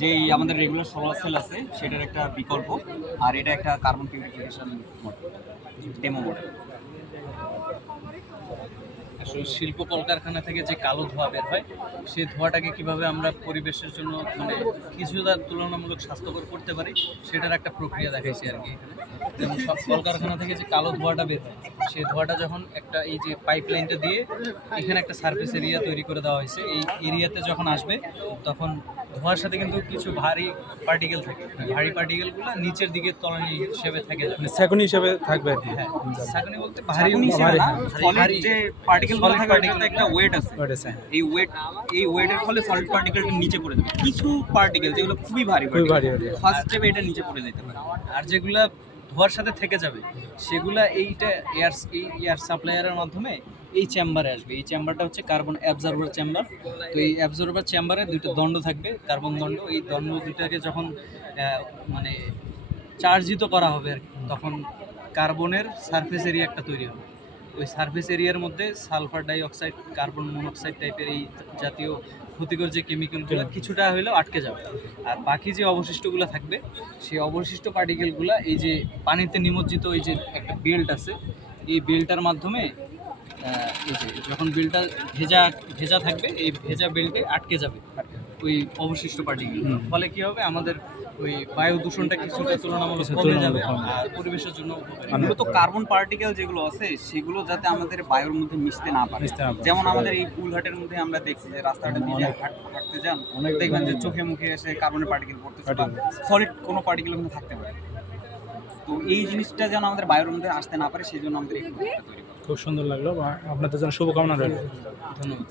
যে এই আমাদের রেগুলার সোলার সেল আছে, সেটার একটা বিকল্প। আর এটা একটা কার্বন পিউরিফিকেশন ডেমো মডেল আসলে শিল্প কলকারখানা থেকে যে কালো ধোঁয়া বের হয়, সেই ধোঁয়াটাকে কীভাবে আমরা পরিবেশের জন্য মানে কিছুটা তুলনামূলক স্বাস্থ্যকর করতে পারি, সেটার একটা প্রক্রিয়া দেখাইছি আর কি এখানে। যেমন সব কলকারখানা থেকে যে কালো ধোঁয়াটা বের হয় সেই ধোঁয়াটা যখন একটা এই যে পাইপ লাইনটা দিয়ে এখানে একটা সার্ফেস এরিয়া তৈরি করে দেওয়া হয়েছে এই এরিয়াতে যখন আসবে তখন ধোঁয়ার সাথে কিন্তু কিছু ভারী পার্টিকেল থাকে। ভারী পার্টিকেলগুলো নিচের দিকে তলানি হিসেবে থাকে। যাবে মানে হিসেবে থাকবে আর কি। হ্যাঁ সাকুনি বলতে ভারী হিসেবে না সলিড যে পার্টিকেল Solid থাকে particle একটা ওয়েট আছে। আছে। এই ওয়েট এই ওয়েটের ফলে সলিড পার্টিকেলটা নিচে পড়ে যাবে কিছু পার্টিকেল যেগুলো খুবই ভারী খুবই ভারী, ভারী। ফার্স্ট স্টেপে এটা নিচে পড়ে যেতে পারে। আর যেগুলা ধোয়ার সাথে থেকে যাবে, সেগুলা এইটা এয়ার এই এয়ার সাপ্লাইয়ারের মাধ্যমে এই চেম্বারে আসবে। এই চেম্বারটা হচ্ছে কার্বন অ্যাবজার্ভার চেম্বার তো এই অ্যাবজার্ভার চেম্বারে দুটো দণ্ড থাকবে কার্বন দণ্ড। এই দণ্ড দুটাকে যখন মানে চার্জিত করা হবে তখন কার্বনের সারফেস এরিয়া একটা তৈরি হবে। ওই সারফেস এরিয়ার মধ্যে sulphur dioxide carbon monoxide টাইপের এই জাতীয় ক্ষতিকর যে কেমিক্যালগুলো কিছুটা হলেও আটকে যাবে। আর বাকি যে অবশিষ্টগুলো থাকবে সেই অবশিষ্ট পার্টিকেলগুলো এই যে পানিতে নিমজ্জিত এই যে একটা বেল্ট আছে এই বেল্টার মাধ্যমে এই যে যখন বেল্টটা ভেজা ভেজা থাকবে এই ভেজা বেল্টে আটকে যাবে। ওই অবশিষ্ট পার্টিকেল ফলে কি হবে? আমাদের ওই বায়ু দূষণটা কিছুটা তুলনামূলক কমে যাবে। আর পরিবেশের জন্য মূলত কার্বন পার্টিকেল যেগুলো আছে সেগুলো যাতে আমাদের বায়ুর মধ্যে মিশতে না পারে। যেমন আমাদের এই পুলহাটের মধ্যে আমরা দেখছি যে রাস্তাটা দিয়ে হাঁটতে যান দেখবেন যে চোখে মুখে এসে কার্বনের পার্টিকেল পড়তেছে সলিড কোনো পার্টিকেল ওখানে থাকতে পারে। তো এই জিনিসটা যেন আমাদের বায়ুর মধ্যে আসতে না পারে সেই জন্য আমাদের এই তৈরি খুব সুন্দর লাগল। আপনাদের জন্য শুভকামনা রইল। ধন্যবাদ।